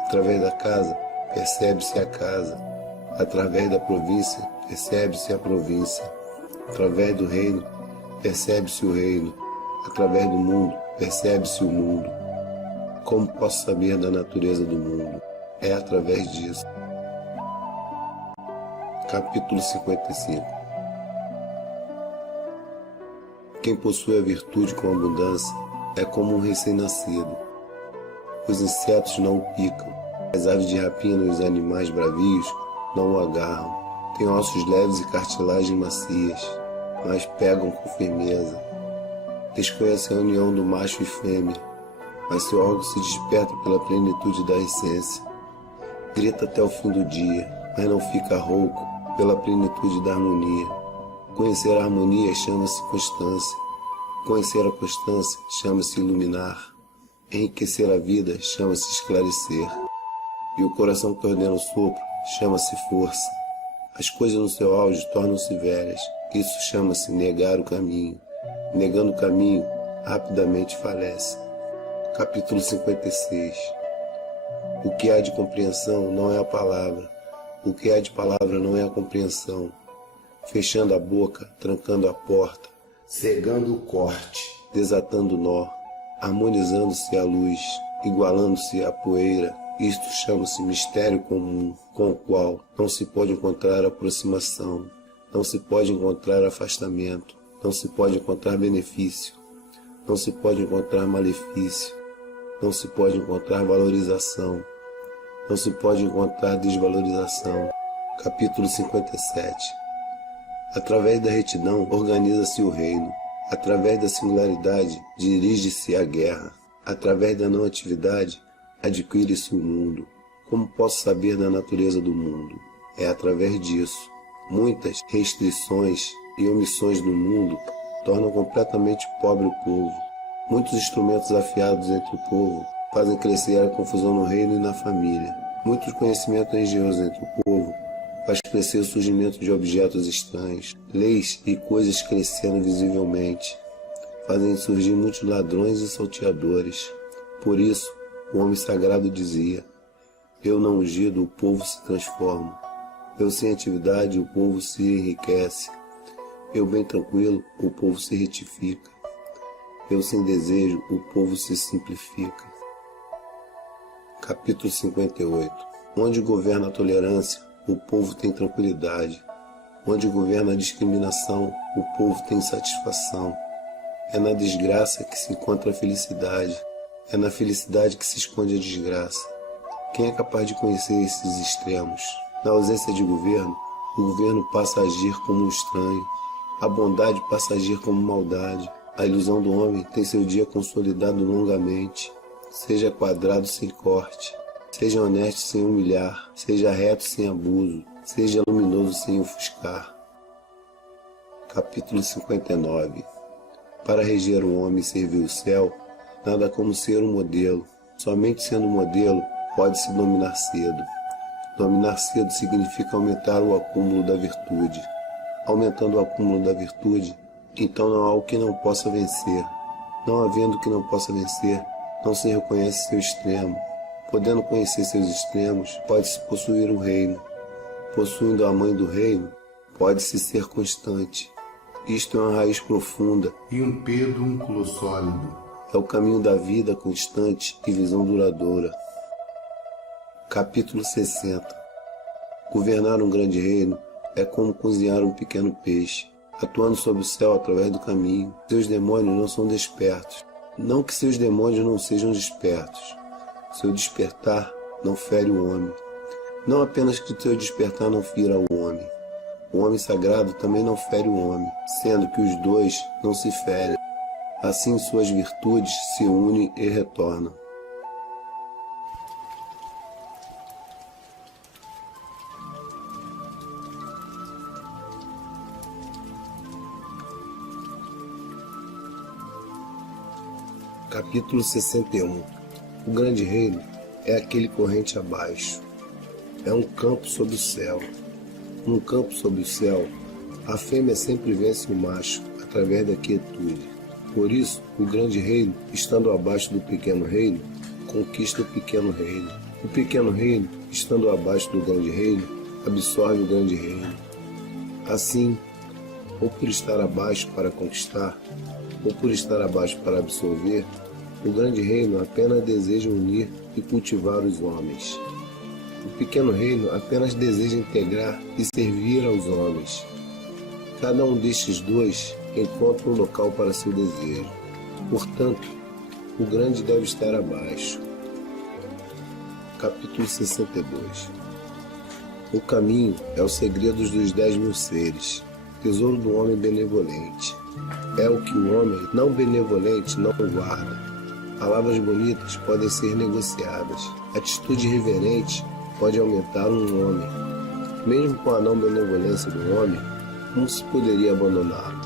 Através da casa, percebe-se a casa. Através da província, percebe-se a província. Através do reino, percebe-se o reino. Através do mundo, percebe-se o mundo. Como posso saber da natureza do mundo? É através disso. Capítulo 55. Quem possui a virtude com abundância é como um recém-nascido. Os insetos não o picam, as aves de rapina e os animais bravios não o agarram. Tem ossos leves e cartilagens macias, mas pegam com firmeza. Desconhece a união do macho e fêmea, mas seu órgão se desperta pela plenitude da essência. Grita até o fim do dia, mas não fica rouco pela plenitude da harmonia. Conhecer a harmonia chama-se constância. Conhecer a constância chama-se iluminar. Enriquecer a vida chama-se esclarecer. E o coração que ordena o sopro chama-se força. As coisas no seu auge tornam-se velhas. Isso chama-se negar o caminho. Negando o caminho, rapidamente falece. Capítulo 56. O que há de compreensão não é a palavra. O que há de palavra não é a compreensão. Fechando a boca, trancando a porta, cegando o corte, desatando o nó, harmonizando-se a luz, igualando-se a poeira. Isto chama-se mistério comum, com o qual não se pode encontrar aproximação, não se pode encontrar afastamento, não se pode encontrar benefício, não se pode encontrar malefício, não se pode encontrar valorização, não se pode encontrar desvalorização. Capítulo 57. Através da retidão organiza-se o reino. Através da singularidade dirige-se a guerra. Através da não atividade adquire-se o mundo. Como posso saber da natureza do mundo? É através disso. Muitas restrições e omissões no mundo tornam completamente pobre o povo. Muitos instrumentos afiados entre o povo fazem crescer a confusão no reino e na família. Muitos conhecimentos religiosos entre o povo faz crescer o surgimento de objetos estranhos. Leis e coisas crescendo visivelmente fazem surgir muitos ladrões e salteadores. Por isso, o homem sagrado dizia: eu não ungido, o povo se transforma. Eu sem atividade, o povo se enriquece. Eu bem tranquilo, o povo se retifica. Eu sem desejo, o povo se simplifica. Capítulo 58. Onde governa a tolerância, o povo tem tranquilidade. Onde governa a discriminação, o povo tem satisfação. É na desgraça que se encontra a felicidade. É na felicidade que se esconde a desgraça. Quem é capaz de conhecer esses extremos? Na ausência de governo, o governo passa a agir como um estranho. A bondade passa a agir como maldade. A ilusão do homem tem seu dia consolidado longamente. Seja quadrado sem corte. Seja honesto sem humilhar. Seja reto sem abuso. Seja luminoso sem ofuscar. Capítulo 59. Para reger um homem e servir o céu, nada como ser um modelo. Somente sendo um modelo, pode-se dominar cedo. Dominar cedo significa aumentar o acúmulo da virtude. Aumentando o acúmulo da virtude, então não há o que não possa vencer. Não havendo que não possa vencer, não se reconhece seu extremo. Podendo conhecer seus extremos, pode-se possuir um reino. Possuindo a mãe do reino, pode-se ser constante. Isto é uma raiz profunda e um pedúnculo sólido. É o caminho da vida constante e visão duradoura. Capítulo 60. Governar um grande reino é como cozinhar um pequeno peixe, atuando sob o céu através do caminho. Seus demônios não são despertos. Não que seus demônios não sejam despertos. Seu despertar não fere o homem. Não apenas que seu despertar não fira o homem. O homem sagrado também não fere o homem, sendo que os dois não se ferem. Assim suas virtudes se unem e retornam. Capítulo 61. O grande reino é aquele corrente abaixo. É um campo sob o céu. Num campo sob o céu, a fêmea sempre vence o macho através da quietude. Por isso, o grande reino, estando abaixo do pequeno reino, conquista o pequeno reino. O pequeno reino, estando abaixo do grande reino, absorve o grande reino. Assim, ou por estar abaixo para conquistar, ou por estar abaixo para absorver, o grande reino apenas deseja unir e cultivar os homens. O pequeno reino apenas deseja integrar e servir aos homens. Cada um destes dois encontra um local para seu desejo. Portanto, o grande deve estar abaixo. Capítulo 62. O caminho é o segredo dos 10.000 seres, tesouro do homem benevolente. É o que o homem não benevolente não guarda. Palavras bonitas podem ser negociadas. Atitude reverente pode aumentar um homem. Mesmo com a não benevolência do homem, como se poderia abandoná-lo?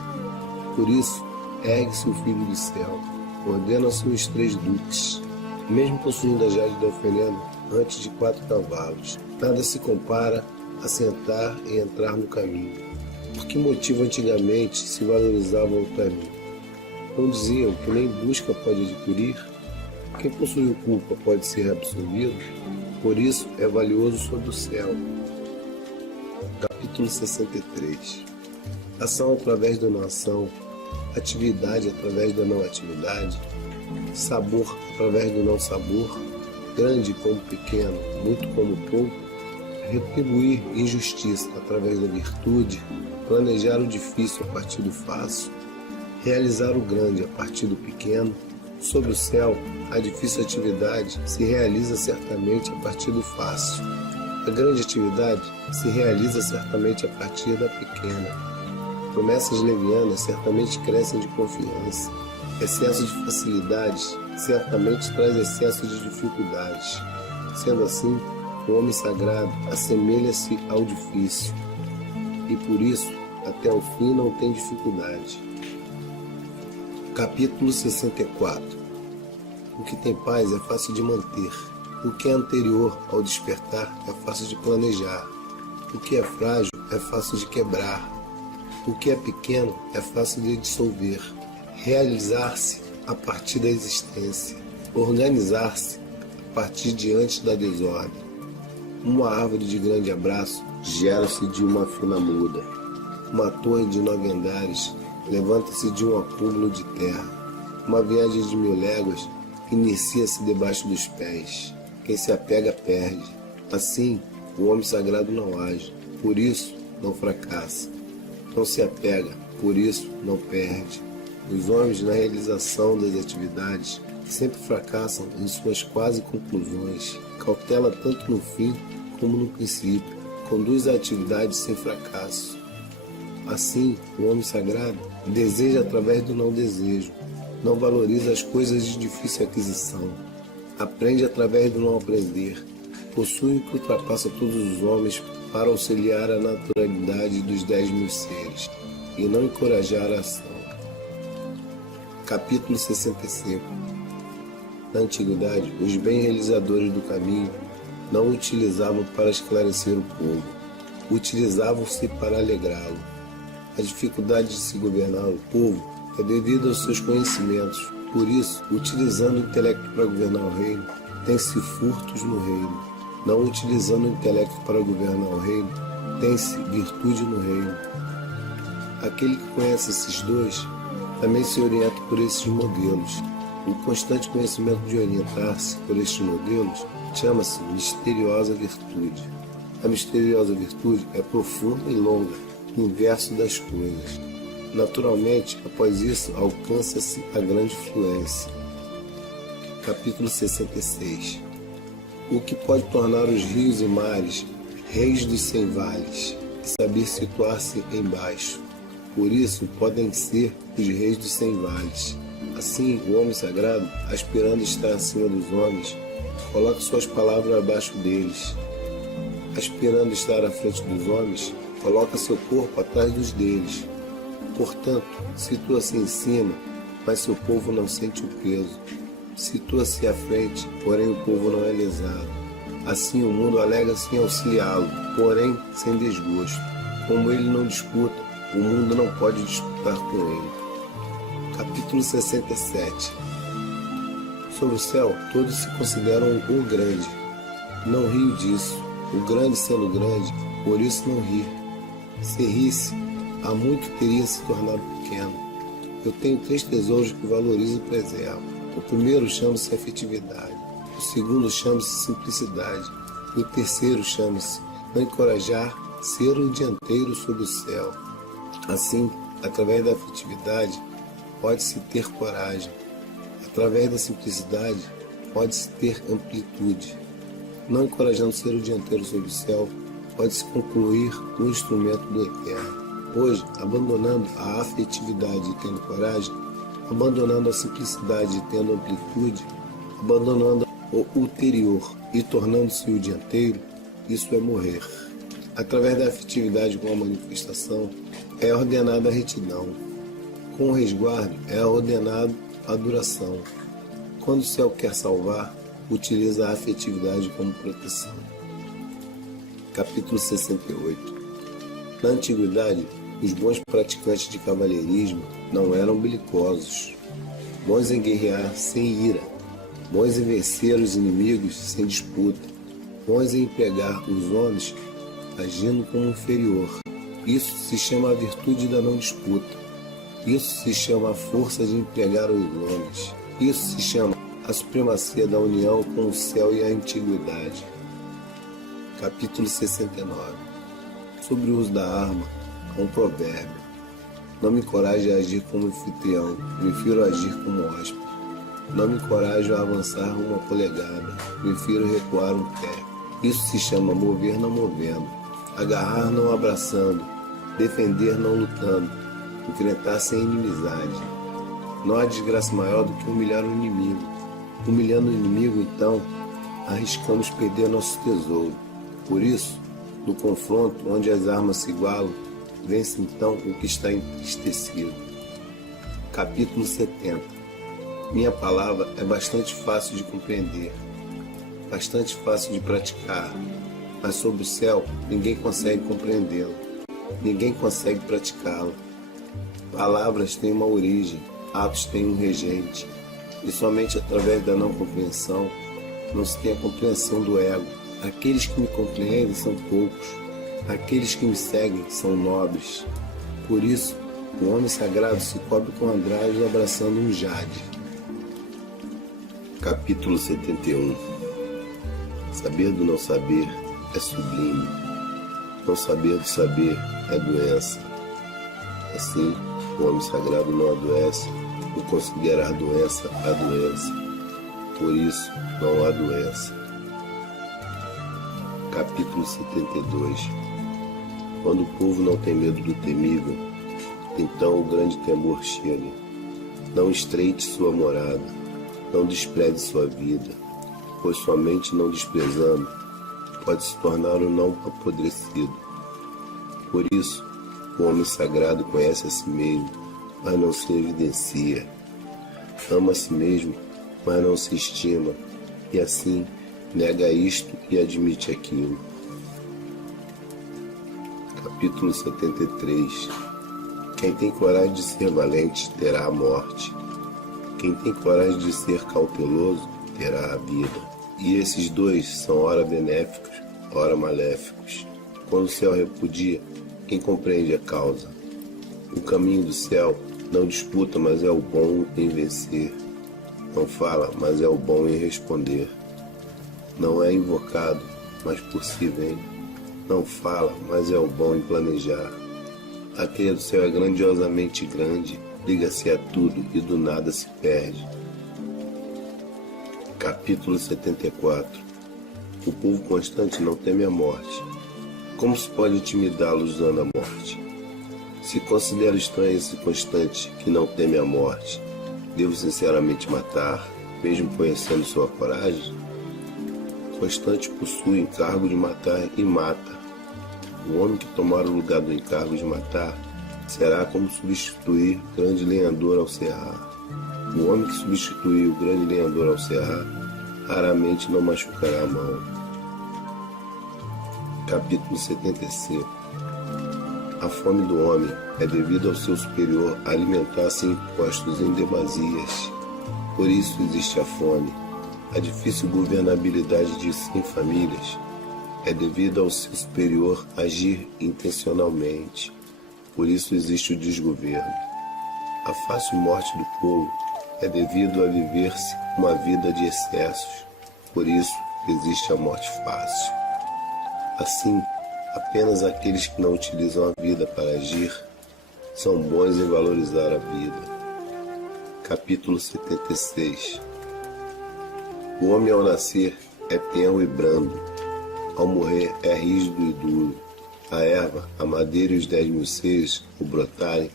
Por isso, ergue-se o filho do céu, ordena-se os 3 duques, mesmo possuindo a jade da oferenda antes de 4 cavalos. Nada se compara a sentar e entrar no caminho. Por que motivo antigamente se valorizava o caminho? Não diziam que nem busca pode adquirir? Quem possuiu culpa pode ser absolvido? Por isso é valioso sob o céu. Capítulo 63. Ação através da não ação, atividade através da não atividade, sabor através do não sabor, grande como pequeno, muito como pouco, retribuir injustiça através da virtude, planejar o difícil a partir do fácil, realizar o grande a partir do pequeno. Sob o céu, a difícil atividade se realiza certamente a partir do fácil. A grande atividade se realiza certamente a partir da pequena. Promessas levianas certamente crescem de confiança. Excesso de facilidades certamente traz excesso de dificuldades. Sendo assim, o homem sagrado assemelha-se ao difícil. E por isso, até o fim não tem dificuldade. Capítulo 64. O que tem paz é fácil de manter. O que é anterior ao despertar é fácil de planejar. O que é frágil é fácil de quebrar. O que é pequeno é fácil de dissolver. Realizar-se a partir da existência. Organizar-se a partir de antes da desordem. Uma árvore de grande abraço gera-se de uma fina muda. Uma torre de 9 andares levanta-se de um acúmulo de terra. Uma viagem de 1000 léguas inicia-se debaixo dos pés. Quem se apega perde. Assim, o homem sagrado não age, por isso não fracassa. Não se apega, por isso não perde. Os homens, na realização das atividades, sempre fracassam em suas quase conclusões. Cautela tanto no fim como no princípio. Conduz a atividade sem fracasso. Assim, o homem sagrado deseja através do não desejo. Não valoriza as coisas de difícil aquisição. Aprende através do não aprender. Possui o que ultrapassa todos os homens para auxiliar a naturalidade dos 10.000 seres e não encorajar a ação. Capítulo 65. Na antiguidade, os bem realizadores do caminho não o utilizavam para esclarecer o povo, utilizavam-se para alegrá-lo. A dificuldade de se governar o povo é devido aos seus conhecimentos, Por isso, utilizando o intelecto para governar o reino, tem-se furtos no reino. Não utilizando o intelecto para governar o reino, tem-se virtude no reino. Aquele que conhece esses dois também se orienta por esses modelos. O constante conhecimento de orientar-se por estes modelos chama-se misteriosa virtude. A misteriosa virtude é profunda e longa, inverso das coisas. Naturalmente, após isso, alcança-se a grande fluência. Capítulo 66. O que pode tornar os rios e mares reis dos 100 vales e saber situar-se embaixo. Por isso, podem ser os reis dos 100 vales. Assim, o homem sagrado, aspirando estar acima dos homens, coloca suas palavras abaixo deles. Aspirando estar à frente dos homens, coloca seu corpo atrás dos deles. Portanto, situa-se em cima, mas seu povo não sente o peso. Situa-se à frente, porém o povo não é lesado. Assim o mundo alega-se em auxiliá-lo, porém sem desgosto. Como ele não disputa, o mundo não pode disputar com ele. Capítulo 67. Sobre o céu, todos se consideram o grande. Não rio disso. O grande sendo grande, por isso não ri. Se risse, há muito teria se tornado pequeno. Eu tenho 3 tesouros que valorizo e preservo. O primeiro chama-se afetividade. O segundo chama-se simplicidade. E o terceiro chama-se não encorajar, ser o dianteiro sobre o céu. Assim, através da afetividade, pode-se ter coragem. Através da simplicidade, pode-se ter amplitude. Não encorajando ser o dianteiro sobre o céu, pode-se concluir o instrumento do Eterno. Hoje, abandonando a afetividade e tendo coragem, abandonando a simplicidade e tendo amplitude, abandonando o ulterior e tornando-se o dianteiro, isso é morrer. Através da afetividade com a manifestação, é ordenada a retidão. Com o resguardo, é ordenado a duração. Quando o céu quer salvar, utiliza a afetividade como proteção. Capítulo 68. Na antiguidade, os bons praticantes de cavalheirismo não eram belicosos, bons em guerrear sem ira, bons em vencer os inimigos sem disputa, bons em empregar os homens agindo como inferior. Isso se chama a virtude da não disputa. Isso se chama a força de empregar os homens. Isso se chama a supremacia da união com o céu e a antiguidade. Capítulo 69. Sobre o uso da arma, um provérbio. Não me encoraje a agir como anfitrião, prefiro agir como hóspede. Não me encorajo a avançar uma polegada, prefiro recuar um pé. Isso se chama mover não movendo, agarrar não abraçando, defender não lutando, enfrentar sem inimizade. Não há desgraça maior do que humilhar o inimigo. Humilhando o inimigo, então, arriscamos perder nosso tesouro. Por isso, no confronto onde as armas se igualam, vence então o que está entristecido. Capítulo 70. Minha palavra é bastante fácil de compreender, bastante fácil de praticar, mas sobre o céu ninguém consegue compreendê-la, ninguém consegue praticá-la. Palavras têm uma origem, atos têm um regente, e somente através da não compreensão não se tem a compreensão do ego. Aqueles que me compreendem são poucos, aqueles que me seguem são nobres. Por isso, o homem sagrado se cobre com andrajos abraçando um jade. Capítulo 71. Saber do não saber é sublime. Não saber do saber é doença. Assim, o homem sagrado não adoece por considerar doença a doença. Por isso, não há doença. Capítulo 72. Quando o povo não tem medo do temível, então o grande temor chega. Não estreite sua morada, não despreze sua vida, pois somente não desprezando pode se tornar o não apodrecido. Por isso, o homem sagrado conhece a si mesmo, mas não se evidencia. Ama a si mesmo, mas não se estima, e assim nega isto e admite aquilo. Capítulo 73. Quem tem coragem de ser valente terá a morte. Quem tem coragem de ser cauteloso terá a vida. E esses dois são ora benéficos, ora maléficos. Quando o céu repudia, quem compreende a causa? O caminho do céu não disputa, mas é o bom em vencer. Não fala, mas é o bom em responder. Não é invocado, mas por si vem. Não fala, mas é o bom em planejar. A teia do céu é grandiosamente grande, liga-se a tudo e do nada se perde. Capítulo 74. O povo constante não teme a morte. Como se pode intimidá-lo usando a morte? Se considero estranho esse constante que não teme a morte, devo sinceramente matar, mesmo conhecendo sua coragem? Constante possui encargo de matar e mata. O homem que tomar o lugar do encargo de matar será como substituir grande lenhador ao serrar. O homem que substituir o grande lenhador ao serrar raramente não machucará a mão. Capítulo 75. A fome do homem é devido ao seu superior alimentar-se em impostos em demasias. Por isso existe a fome. A difícil governabilidade de 100 famílias é devido ao seu superior agir intencionalmente. Por isso existe o desgoverno. A fácil morte do povo é devido a viver-se uma vida de excessos. Por isso existe a morte fácil. Assim, apenas aqueles que não utilizam a vida para agir são bons em valorizar a vida. Capítulo 76. O homem ao nascer é tenro e brando, ao morrer é rígido e duro. A erva, a madeira e os 10.000 seres, ao brotarem,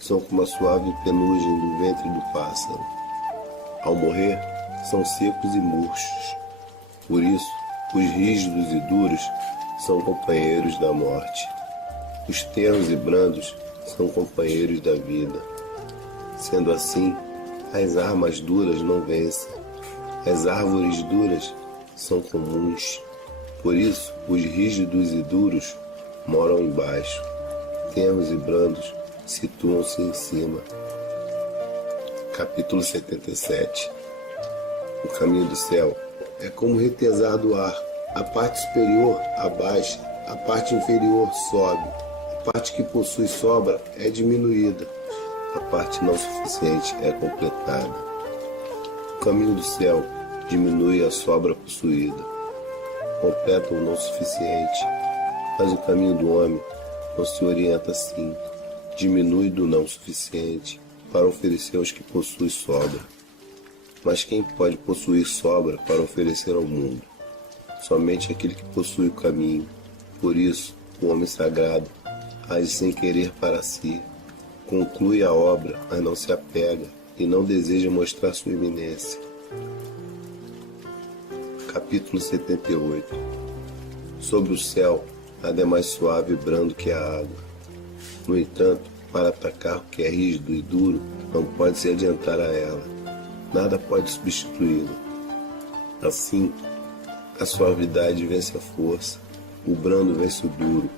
são como a suave penugem do ventre do pássaro. Ao morrer, são secos e murchos. Por isso, os rígidos e duros são companheiros da morte. Os tenros e brandos são companheiros da vida. Sendo assim, as armas duras não vencem. As árvores duras são comuns. Por isso, os rígidos e duros moram embaixo. Tenros e brandos situam-se em cima. Capítulo 77. O caminho do céu é como retesar do ar. A parte superior abaixa, a parte inferior sobe. A parte que possui sobra é diminuída. A parte não suficiente é completada. O caminho do céu diminui a sobra possuída. Completa o não suficiente. Mas o caminho do homem não se orienta assim. Diminui do não suficiente para oferecer aos que possuem sobra. Mas quem pode possuir sobra para oferecer ao mundo? Somente aquele que possui o caminho. Por isso, o homem sagrado age sem querer para si. Conclui a obra, mas não se apega e não deseja mostrar sua iminência. Capítulo 78. Sobre o céu, nada é mais suave e brando que a água. No entanto, para atacar o que é rígido e duro, não pode se adiantar a ela. Nada pode substituí-la. Assim, a suavidade vence a força, o brando vence o duro.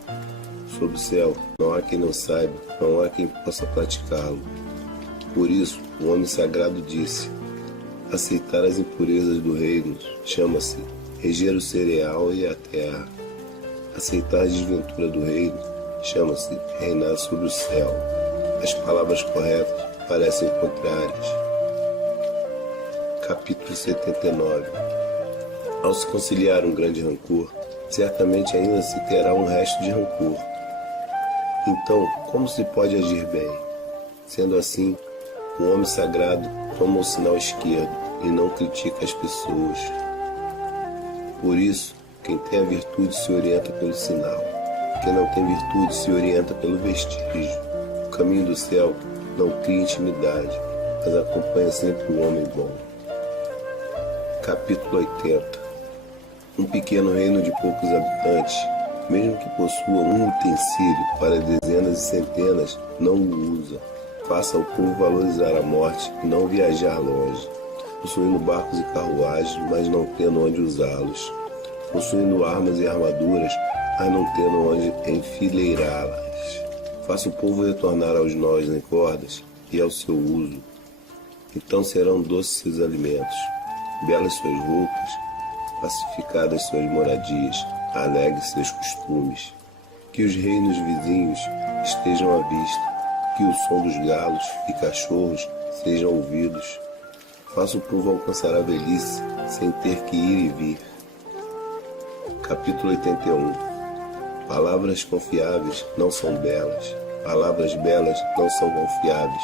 Sob o céu, não há quem não saiba, não há quem possa praticá-lo. Por isso, o homem sagrado disse: aceitar as impurezas do reino chama-se reger o cereal e a terra. Aceitar a desventura do reino chama-se reinar sobre o céu. As palavras corretas parecem contrárias. Capítulo 79. Ao se conciliar um grande rancor, certamente ainda se terá um resto de rancor. Então, como se pode agir bem? Sendo assim, o homem sagrado toma o sinal esquerdo e não critica as pessoas. Por isso, quem tem a virtude se orienta pelo sinal. Quem não tem virtude se orienta pelo vestígio. O caminho do céu não cria intimidade, mas acompanha sempre o homem bom. Capítulo 80. Um pequeno reino de poucos habitantes, mesmo que possua um utensílio para dezenas e centenas, não o usa. Faça o povo valorizar a morte e não viajar longe, possuindo barcos e carruagens, mas não tendo onde usá-los, possuindo armas e armaduras, mas não tendo onde enfileirá-las. Faça o povo retornar aos nós em cordas e ao seu uso. Então serão doces seus alimentos, belas suas roupas, pacificadas suas moradias, alegres seus costumes. Que os reinos vizinhos estejam à vista, que o som dos galos e cachorros sejam ouvidos. Faça o povo alcançar a velhice sem ter que ir e vir. Capítulo 81. Palavras confiáveis não são belas, palavras belas não são confiáveis.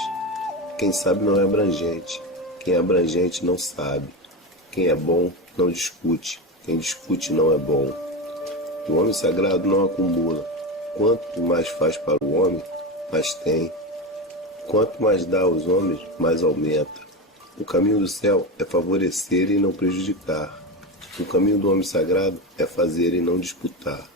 Quem sabe não é abrangente, quem é abrangente não sabe. Quem é bom não discute, quem discute não é bom. O homem sagrado não acumula. Quanto mais faz para o homem, mais tem. Quanto mais dá aos homens, mais aumenta. O caminho do céu é favorecer e não prejudicar. O caminho do homem sagrado é fazer e não disputar.